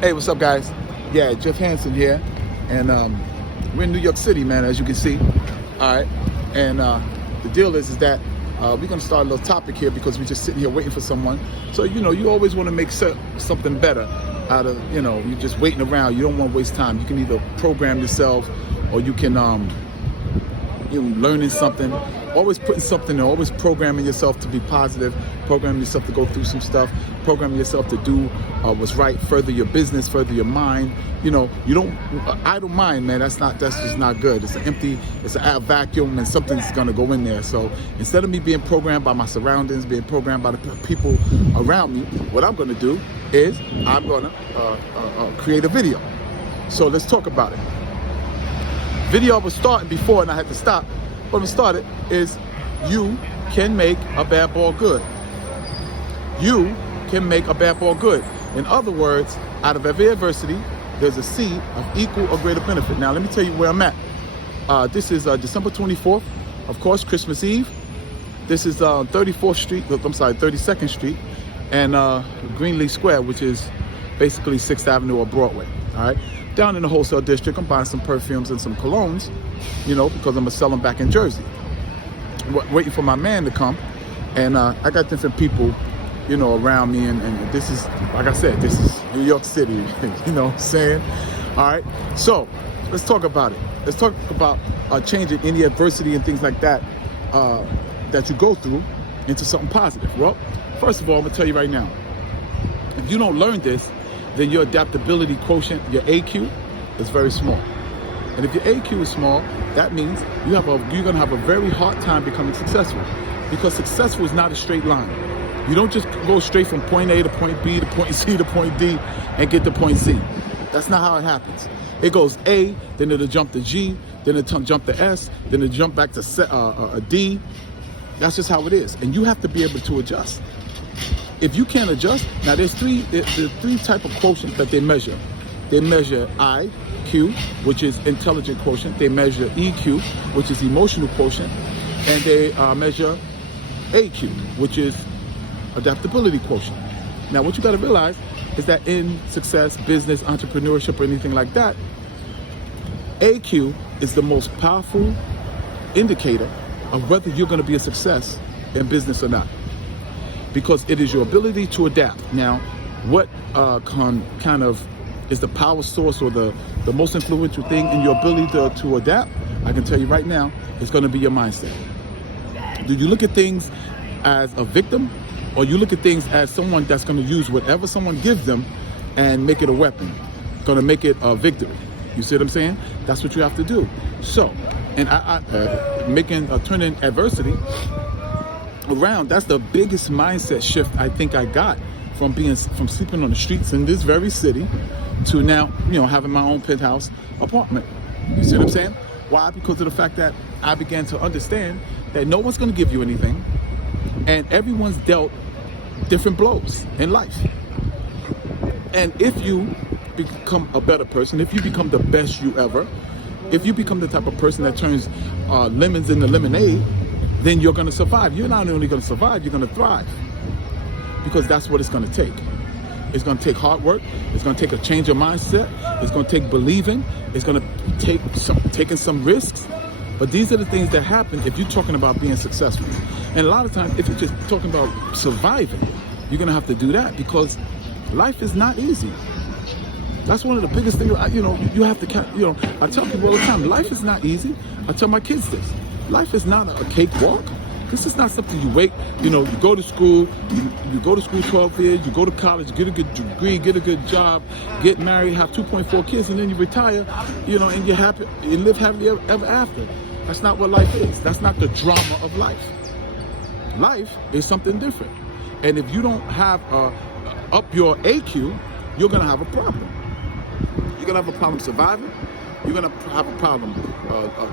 Hey, what's up, guys? Yeah, Jeff Hanson here, and we're in New York City, man, as you can see. All right, and the deal is that we're gonna start a little topic here because we're just sitting here waiting for someone. So you always want to make something better out of you're just waiting around. You don't want to waste time. You can either program yourself, or you can learning something. Always putting something there, always programming yourself to be positive, programming yourself to go through some stuff, programming yourself to do what's right, further your business, further your mind. You don't idle mind, man. That's just not good. It's a vacuum, and something's gonna go in there. So instead of me being programmed by my surroundings, being programmed by the people around me, what I'm gonna do is I'm gonna create a video. So let's talk about it. Video was starting before and I had to stop. What we started is you can make a bad ball good. You can make a bad ball good. In other words, out of every adversity, there's a seed of equal or greater benefit. Now, let me tell you where I'm at. This is December 24th, of course, Christmas Eve. This is 32nd Street and Greenleaf Square, which is basically 6th Avenue or Broadway, all right? Down in the wholesale district, I'm buying some perfumes and some colognes, because I'm gonna sell them back in Jersey. Waiting for my man to come, and I got different people, around me, and this is, like I said, this is New York City, you know what I'm saying? All right, so let's talk about it. Let's talk about changing any adversity and things like that that you go through into something positive. Well, first of all, I'm gonna tell you right now, if you don't learn this, then your adaptability quotient, your AQ, is very small. And if your AQ is small, that means you're gonna have a very hard time becoming successful, because successful is not a straight line. You don't just go straight from point A to point B to point C to point D and get to point C. That's not how it happens. It goes A, then it'll jump to G, then it'll jump to S, then it'll jump back to a D. That's just how it is. And you have to be able to adjust. If you can't adjust, now there's three type of quotients that they measure. They measure IQ, which is intelligent quotient. They measure EQ, which is emotional quotient. And they measure AQ, which is adaptability quotient. Now, what you got to realize is that in success, business, entrepreneurship, or anything like that, AQ is the most powerful indicator of whether you're going to be a success in business or not, because it is your ability to adapt. Now, what kind of is the power source or the most influential thing in your ability to adapt? I can tell you right now, it's going to be your mindset. Do you look at things as a victim, or you look at things as someone that's going to use whatever someone gives them and make it a weapon, going to make it a victory? You see what I'm saying? That's what you have to do. So, and turning adversity around, that's the biggest mindset shift I think I got from sleeping on the streets in this very city to now, having my own penthouse apartment. You see what I'm saying? Why? Because of the fact that I began to understand that no one's going to give you anything, and everyone's dealt different blows in life. And if you become a better person, if you become the best you ever, if you become the type of person that turns lemons into lemonade, then you're going to survive. You're not only going to survive, you're going to thrive, because that's what it's going to take. It's going to take hard work. It's going to take a change of mindset. It's going to take believing. It's going to take taking some risks. But these are the things that happen if you're talking about being successful. And a lot of times, if you're just talking about surviving, you're going to have to do that, because life is not easy. That's one of the biggest things, you have to, I tell people all the time, life is not easy. I tell my kids this. Life is not a cakewalk. This is not something you wait, you go to school, you go to school 12 years, you go to college, get a good degree, get a good job, get married, have 2.4 kids, and then you retire, and you're happy, and live happily ever after. That's not what life is. That's not the drama of life. Life is something different. And if you don't have up your AQ, you're gonna have a problem. You're gonna have a problem surviving. You're gonna have a problem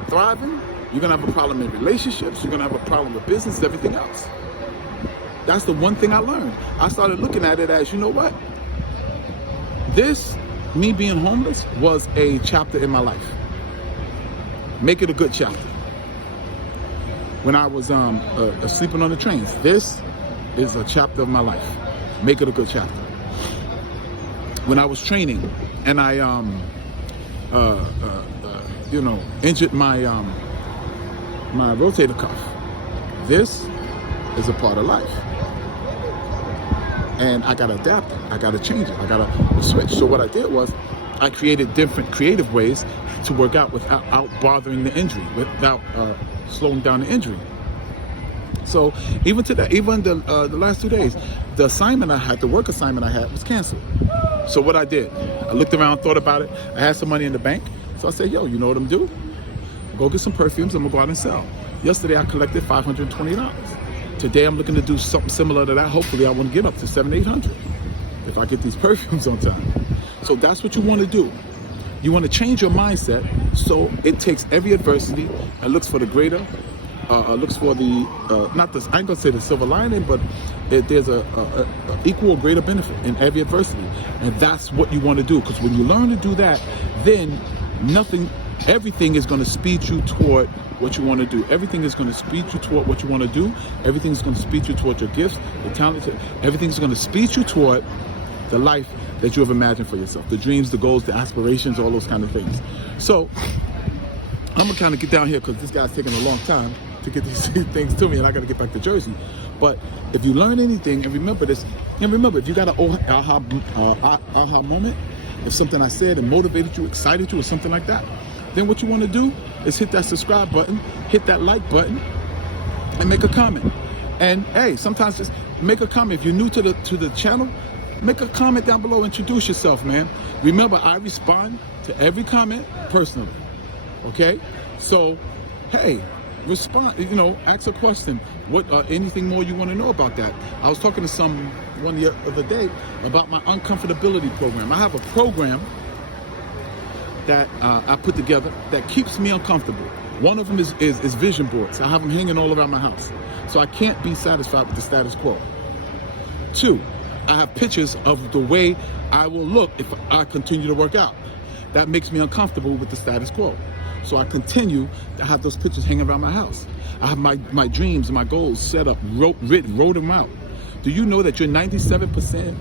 thriving. You're gonna have a problem in relationships. You're gonna have a problem with business, everything else. That's the one thing I learned. I started looking at it as, what? Me being homeless was a chapter in my life. Make it a good chapter. When I was sleeping on the trains, this is a chapter of my life. Make it a good chapter. when I was training and I injured my my rotator cuff. This is a part of life, and I gotta adapt it. I gotta change it. I gotta switch. So what I did was I created different creative ways to work out without bothering the injury, without slowing down the injury. So even today, even the last 2 days, the assignment I had, the work assignment I had, was canceled. So what I did, I looked around, thought about it. I had some money in the bank, so I said, yo, you know what I'm gonna do? Go get some perfumes. I'm gonna go out and sell. Yesterday I collected $520. Today I'm looking to do something similar to that. Hopefully I want to get up to $700, $800 if I get these perfumes on time. So that's what you want to do. You want to change your mindset so it takes every adversity and looks for the greater. Looks for the not this. I ain't gonna say the silver lining, but there's a equal or greater benefit in every adversity, and that's what you want to do. Because when you learn to do that, then everything is going to speed you toward what you want to do. Everything is going to speed you toward what you want to do. Everything is going to speed you toward your gifts, your talents. Everything is going to speed you toward the life that you have imagined for yourself, the dreams, the goals, the aspirations, all those kind of things. So I'm gonna kind of get down here because this guy's taking a long time to get these things to me, and I got to get back to Jersey. But if you learn anything, and remember this, and remember, if you got an aha moment, if something I said and motivated you, excited you, or something like that, then what you want to do is hit that subscribe button, hit that like button, and make a comment. And hey, sometimes just make a comment. If you're new to the channel, make a comment down below. Introduce yourself, man. Remember, I respond to every comment personally. Okay, so hey, respond. Ask a question. What anything more you want to know about that? I was talking to someone the other day about my uncomfortability program. I have a program that I put together that keeps me uncomfortable. One of them is vision boards. I have them hanging all around my house, so I can't be satisfied with the status quo. 2, I have pictures of the way I will look if I continue to work out. That makes me uncomfortable with the status quo. So I continue to have those pictures hanging around my house. I have my dreams and my goals set up, wrote them out. Do you know that you're 97%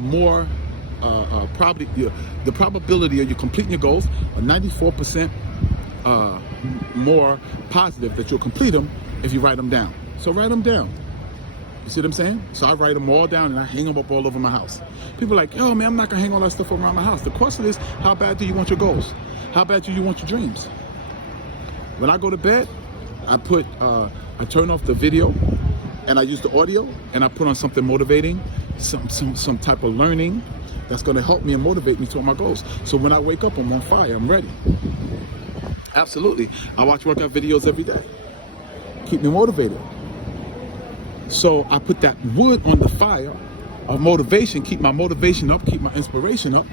more probably the probability of you completing your goals are 94% more positive that you'll complete them if you write them down. So write them down. You see what I'm saying? So I write them all down and I hang them up all over my house. People are like, yo, man, I'm not gonna hang all that stuff around my house. The question is, how bad do you want your goals? How bad do you want your dreams? When I go to bed, I turn off the video and I use the audio and I put on something motivating, some type of learning that's gonna help me and motivate me toward my goals. So when I wake up, I'm on fire, I'm ready. Absolutely. I watch workout videos every day. Keep me motivated. So I put that wood on the fire of motivation, keep my motivation up, keep my inspiration up,